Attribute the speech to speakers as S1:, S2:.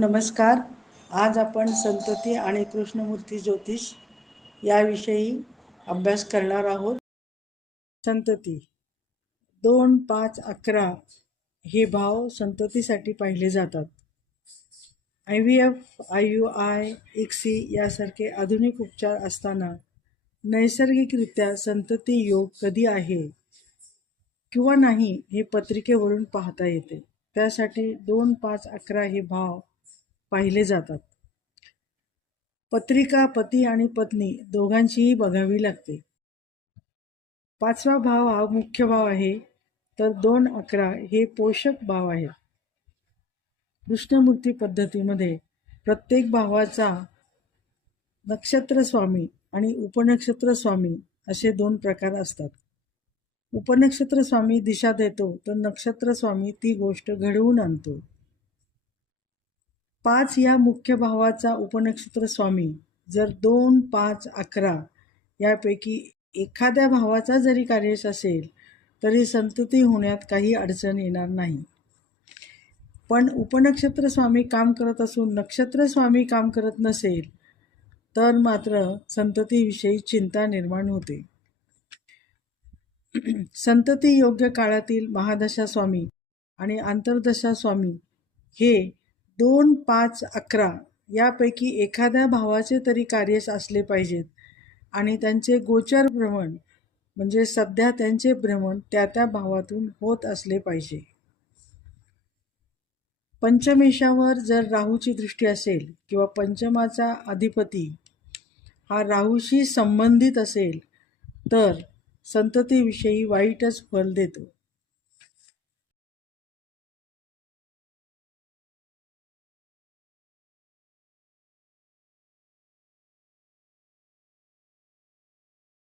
S1: नमस्कार. आज आपण संतती आणि कृष्णमूर्ती ज्योतिष याविषयी अभ्यास करणार आहोत. संतती. दोन पाच अकरा हे भाव संततीसाठी पाहिले जातात. I V F I U I एक्सी यासारखे आधुनिक उपचार असताना नैसर्गिकरित्या संतती योग कधी आहे किंवा नाही हे पत्रिकेवरून पाहता येते. त्यासाठी दोन पाच अकरा हे भाव पाहिले जातात. पत्रिका पती आणि पत्नी दोघांचीही बघावी लागते. पाचवा भाव हा मुख्य भाव आहे तर दोन अकरा हे पोषक भाव आहेत. कृष्णमूर्ती पद्धतीमध्ये प्रत्येक भावाचा नक्षत्र स्वामी आणि उपनक्षत्र स्वामी असे दोन प्रकार असतात. उपनक्षत्र स्वामी दिशा देतो तर नक्षत्र स्वामी ती गोष्ट घडवून आणतो. पाच या मुख्य भावाचा उपनक्षत्र स्वामी जर दोन पाच अकरा यापैकी एखाद्या भावाचा जरी कार्यश असेल तरी संतती होण्यात काही अडचण येणार नाही. पण उपनक्षत्र स्वामी काम करत असून नक्षत्र स्वामी काम करत नसेल तर मात्र संततीविषयी चिंता निर्माण होते. संतती योग्य काळातील महादशा स्वामी आणि आंतरदशा स्वामी हे दोन पाच अकरा यापैकी एखाद्या भावाचे तरी कार्यश असले पाहिजेत. आणि त्यांचे गोचर भ्रमण म्हणजे सध्या त्यांचे भ्रमण त्या त्या भावातून होत असले पाहिजे. पंचमेशावर जर राहूची दृष्टी असेल किंवा पंचमाचा अधिपती हा राहूशी संबंधित असेल तर संततीविषयी वाईटच फल देतो.